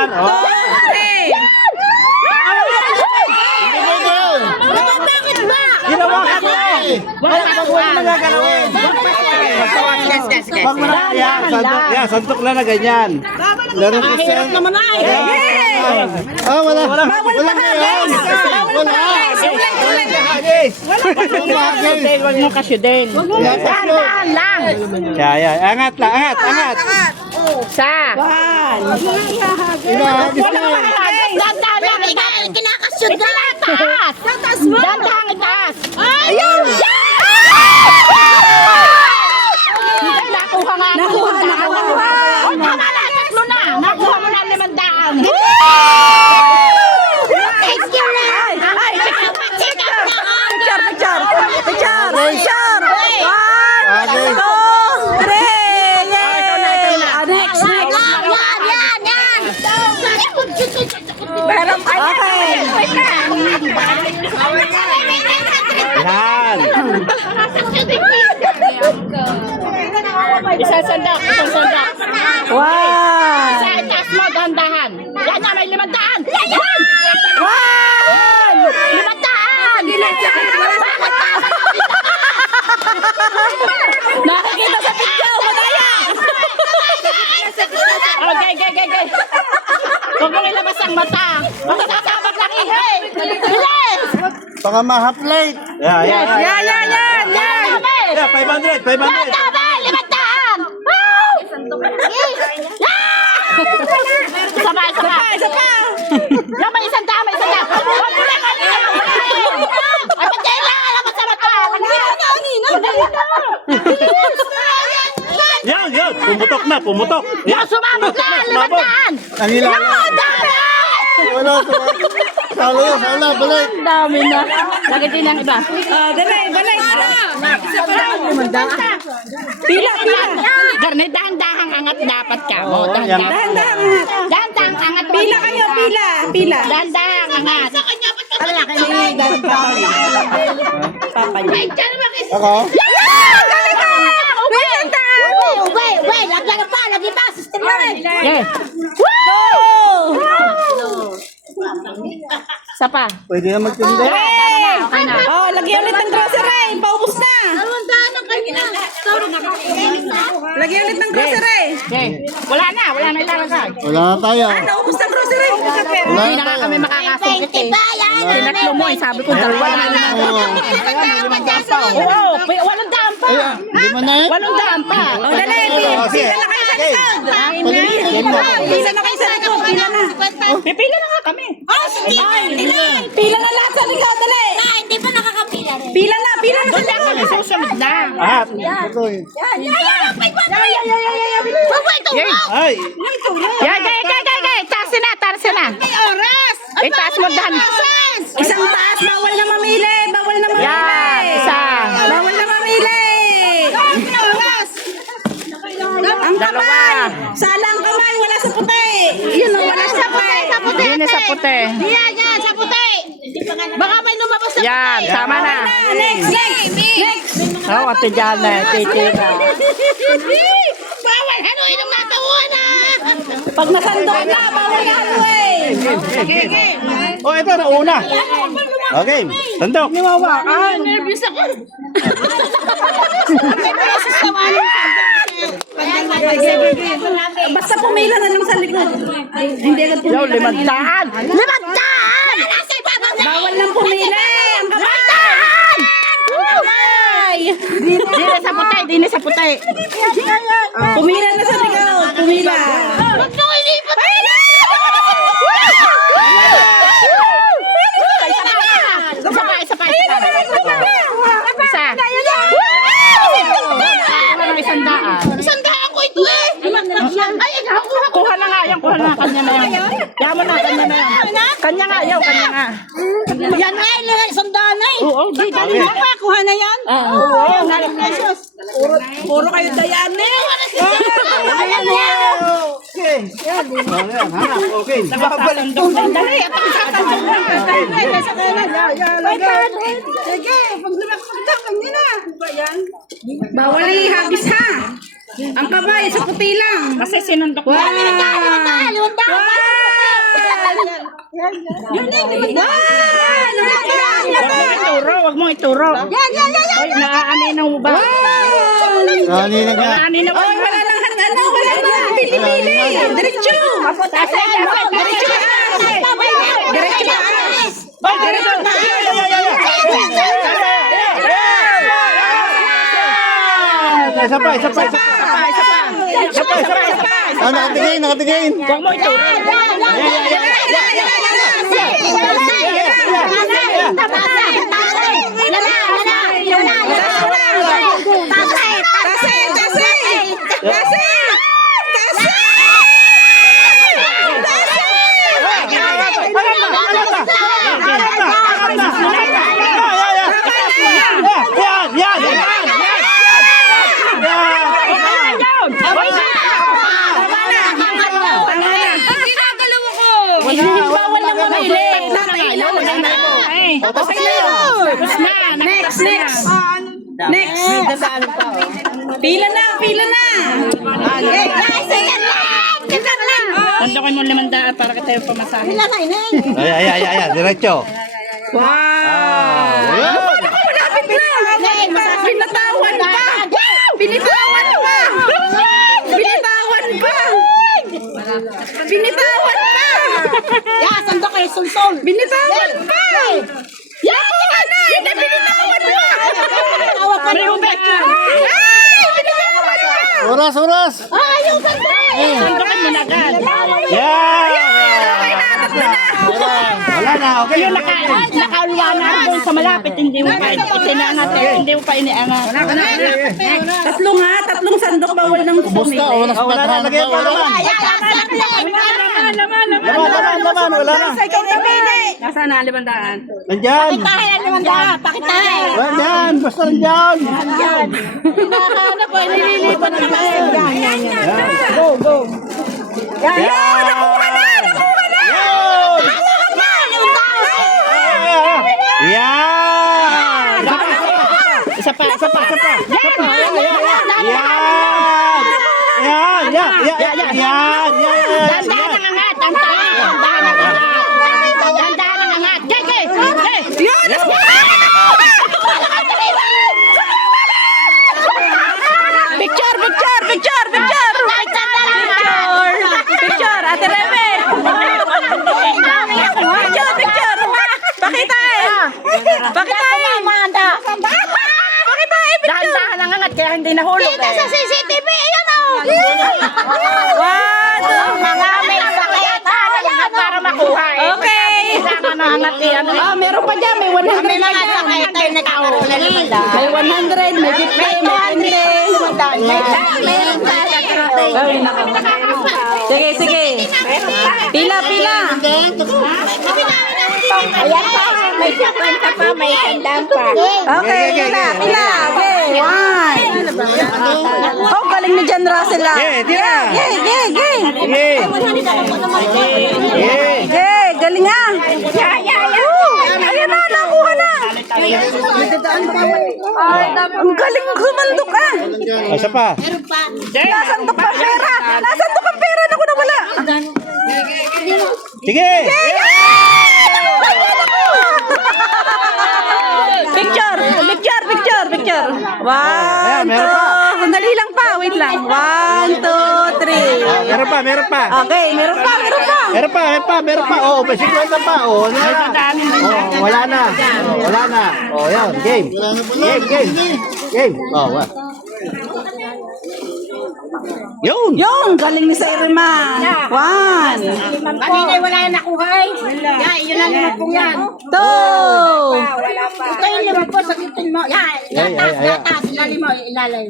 Yan. Oh. Ginawa ka mo. Wag mo na gagalawin. Wag mo na. Yan, santok lang na ganyan. Laro ko siya. Ah, wala. Wala ngayon. Wala. Huwag mo kasyudin. Dahan lang. Kaya, angat lang, angat. Sa. Dahan lang. Kinakasyud ka lang. Taas. Dahan itaas. Ayun. Nakuha nga. Nakuha. O, tama na. Tatlo na. Nakuha mo na 500. Thank you na. Picture! 1, 2, 3! Yay! Next! Yan. Meron pa yan! Yan. Isang sandak. Wow! Sa itaas mo, dahan-dahan. Yan na, may 500. Yan! Wow! 500! Nakikita sa picture! Madaya! Okay. Huwag mong ilabas ang mata. Makasasabag lang ihe. Bilis! Baka ma-half-light. Yan. Yan! Yeah, 500. Tama! 500! Wow! Isa pa! Yan, may isang dama. Huwag mo lang kanina! Ay, ba't kayo lang alabas sa mata? Yan. Pumutok. Yan, sumabot lang! 500! Ang ilang. Dami! Wala. Sala, balik. Dami na. Lagay din ang iba. Balik! Pila! Garne, dahan-dahang angat dapat ka mo. Yan. Dahan-dahang angat. Pila kayo! Pila! Dahan-dahang angat. Ako? Wait, lagi pa, sister mo rin. Yeah. Isa pa. Pwede na magtindi. Okay na. Oh, lagyan ulit ng grocery! Paubos na! Lagyan ulit ng grocery! Okay. Wala na ilalagay. Wala na tayo. Naubos ng grocery! Hindi na kami makakasungkit eh. Tinatlo mo eh, sabi ko dalawa na. Oo, 800 pa. Hindi mo na eh. 800 pa. Oh, dali! Pila na kayo sa likod! Pila na kayo sa likod! Pila na! Pipila na nga kami. Pila na lahat sa likod! Dali! Hindi pa nakakapila rin. Pila na! Doon lang kami susunod na. Ito eh. Ay. Gay. Taas na. Itaas mo dahan. Isang taas! Bawal na mamili! Yan, isa. Bawal na mamili! Ang kamay! Sala ang kamay! Wala sa puti! Yun ang wala sa puti! Yun sa puti. Yan, sa puti. Baka may lumabas sa Yan, tama na. Next! Oh, ate Janet, titi na. Bawal, hanuin ang natawan na. Pag nasandok na, bawal na haluin! Oh, ito na una. Okay, sandok. Nervous ako. Basta pumila na lang sa likod. Hindi agad Yo, pumila. 500. 500! Bawal lang pumila! Ang kamay! Dine sa puti. Pumila na sa likod! Pumila! Huwag nyo ilipat. Isa pa. Isa. Isang daan. Sandaan ko ito eh. Ay, nakakuha ko. Kuha na nga yan. Kanya na yan. Yaman na, kanya na yan. Kanya nga. Yan ay, sandaan ay. Oo, di. Kuha na yan? Oo. Puro kayo dayan eh! Okay. Okay. Dali, at ang tatandang na. Sige, pag lumaksak ka, kanya na. Bawal ihagis ha. Ang kamay sa puti lang. Kasi sinundok Wow! na. Wow! Wag mong ituro. Hoy, naaaninang mo ba? Kanina nga. Naaaninang mo. Oy, wala nang ano, wala nang pili-pili. Diretso. Diretso. Isa pa. Ah, nakatingin. Wag mo ituro. Next. Pila na. Tandokin mo 500 para ka tayo pamasahe. Ayan. Diretso. Wow. Malapit na. Binitawan pa. Sandok kayo, sulsol. Binitawan pa. Hindi binitawan pa. May ubek. Oras. Tandokin mo na agad. Yan. Wala na, okay. Yung nakaliwanag doon sa malapit, hindi mo pa iniangat. Tatlong sandok bawal ng Basta, wala na. Lagyan pa naman. Laman, wala na. Nasaan na, 500? Nandyan. Pakitahin. Nandyan, basta nandyan. Hinahanap ko, nililipat naman. Go. Yan. Yan. Isa pa. Dandahan ang angat. Picture, Ate Rebe. Picture. Pakita. Dandahan ang angat kaya hindi nahulog. Kita sa CCTV, yan o. Mga may sakayatan ang angat para makuha. Okay. Kailangan na angat yan. Meron pa dyan. May 100 May mga sakayatan na nagkakaroon na limanda. May 100, may 50, may 20. Sige. Pila. Ayan pa, may 50 pa, may 100 pa. Okay, pila. Okay, 1. Oh, galing ni John Russell ah. Tira. Galing ah. Ayan na, nakuha na. Ang galing sumandok ah. Isa pa. Nasandok ang pera. Naku, nawala. Sige. Picture. 1, 2. Sandali lang pa. Wait lang. 1, 2, 3. Meron pa. Okay, meron pa. Meron pa. Oh, may 50 pa. Oh, wala na. Oh, yan. Game. Oh, wa. Yun. Galing ni Sir Rima. 1, Kanina wala na nakuha eh. Yan, yun ang limot kong yan. 2. Ito yung limot ko, sagutin mo. Yan, latas, ilalim mo, ilalim.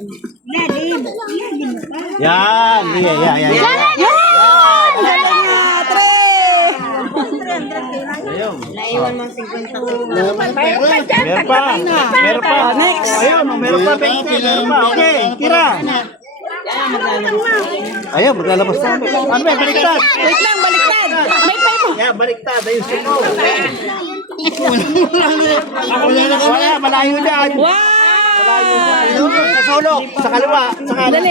Yan. Galing nga, 3. Ayun. Naiwan mo 50 ko. Meron pa. Next. Ayun, meron pa 20. Meron pa. Okay, tira. Ayun, maglalabas na. Ano ba, baliktad. Wait lang, baliktad. May pa mo. Kaya baliktad. Ayun, sino. Wala, malayo dyan. Sa sulok, sa kaliwa, sa kanan.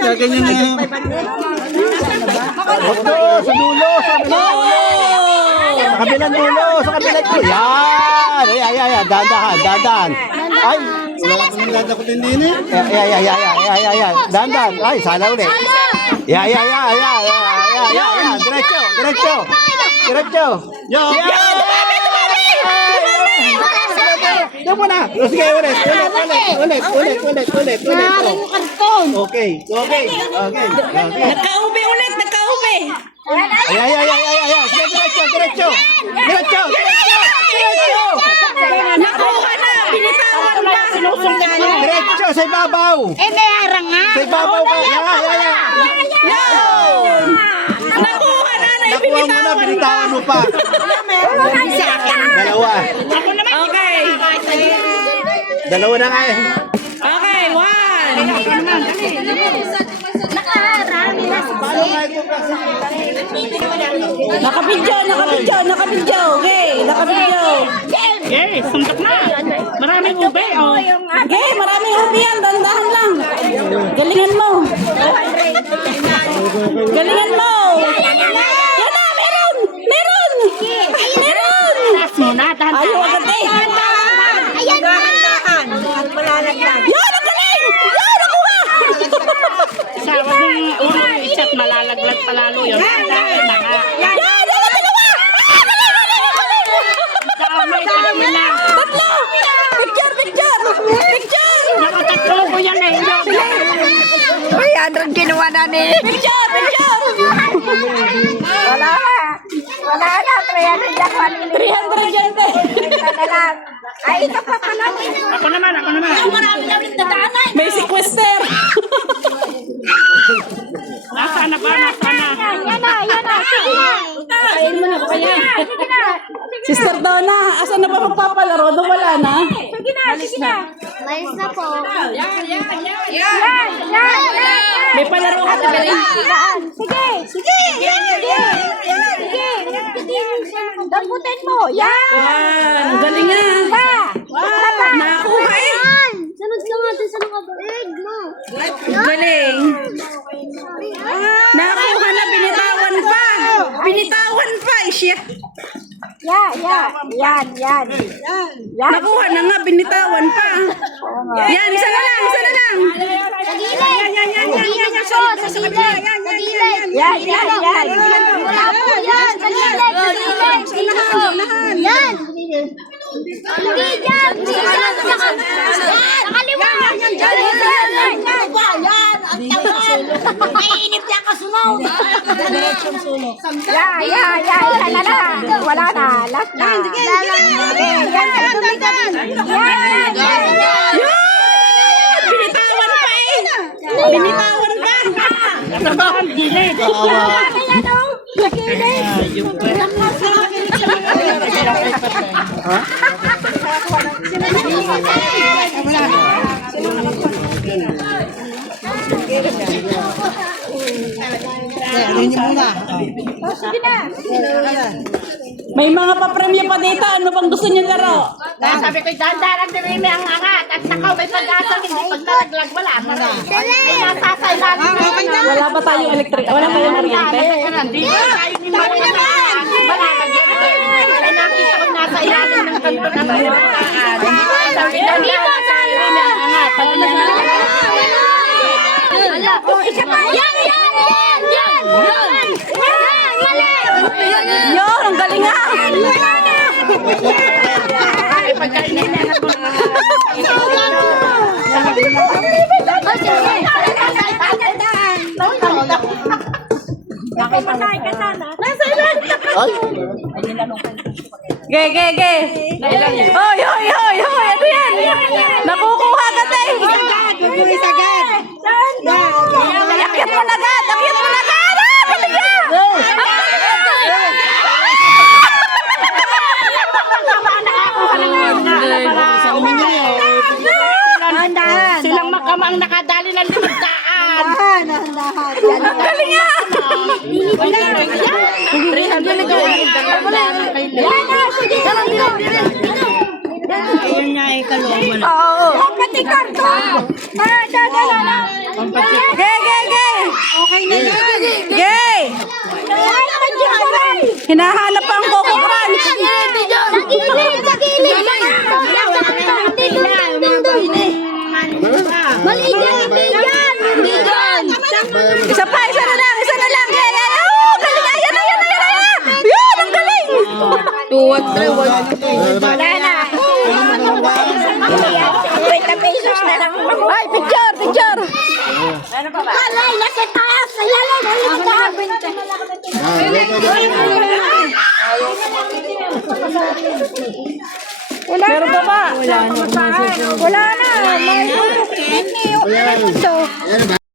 Gaganyan na. Sa dulo. Sa kabilang dulo. Sa kabilang dulo. Yan. Ayan. Dandan. Ay. Ganda ko din din eh. Ayan. Dandan. Ay, sana ulit. Ayan. Diretso. Yan mo na. Sige, ulit. Okay. Nagka-ube ulit, nagka-ube. Ayan. Sige, diretso. Nakuha na, binitawan pa. Diretso sa ibabaw. May harang nga. Sa ibabaw ka. Yun! Nakuha na, Nakuha mo na, binitawan mo pa. Dalawa. Okay. Dalawa na nga eh. Okay, one. Nakabidyo. Okay, nakabidyo. Okay, suntok na. Maraming ube, oh. Okay, maraming ube yan. Dandahan lang. Galingan mo. Yan na, meron. Taas mo na, dahan. Ayaw agad eh. Ayan. Yan, ang galing. Yan, nakuha. Sa wag mong unang iset, malalaglag palalo yun. Yan, dalawa. Damay, kami na. Tatlo. Picture. Nakatatlo ko yan eh. Uy, 100 kinuha na ni. Picture. Wala na, 300 yan. Ay, ito pa pala. Ako naman. Marami na ulit nadaanan. May sequester. Nasaan na ba? Yan na. Sige na. Sister Donna, asan na ba magpapalaro? Doon wala na. Sige na. Malis na po. Yan. May palaro ka na ba? Sige. Damputin mo. Yan. Wow, galing nga. Nakuha eh. Sunod ka natin sa mga egg mo. Galing. Nakuha na, binitawan pa. Siya. Yan. Nakuha na nga, binitawan pa. Yan, isa na lang. Sa gilid ako. Sa gilid. Yan. Wala po yan. Sa gilid. Yan. Hindi dyan. Nakaliwa. Yan. Ang tagal. Mainip niya kasunod. Yan. Isa na lang. Wala na. Last na. Yan. Tumigan. Yan. Binitawan pa eh. Binitawan pa. Ang gilid. May mga papremyo pa dito. Ano bang gusto niyo laro? Sabi ko, dandaran din ang angat. At nakaw, may pag-asa, hindi pag nalaglag, wala. May nasasay natin. Wala ba tayong electric? Wala ba yung kuryente? Hindi ba tayo ni Maria na malaglag yun? Ay nakita ko nasa ilalim ng kanto ng pagkakaan. Sabi ko, dito sa ilalim ang angat. Yun, ang galing nga. Ay pagkainin na ako. Ge. Hoy. Ano yan? Nakukuha ka tayo. Isagad. Akyat mo na agad. Galing nga. Silang makamang nakadali ng limagdaan. Galing nga. Ayun nga ay kalooban. Oo. Pati karto. Ge. Okay na yan. Ge. Hinahanap pa ang Coco Crunch. Isa pa, isa na lang, isa na lang. Yan, yan. Oh, galing. Ayan, ayan, ayan, ayan. Yan, ang galing. 20 pesos na lang. Ay, picture, picture. Alay, nasa taas. Ayala, nasa taas. Meron pa ba? Wala na. May tutok. Hindi yung Ayan. ito. Ayan.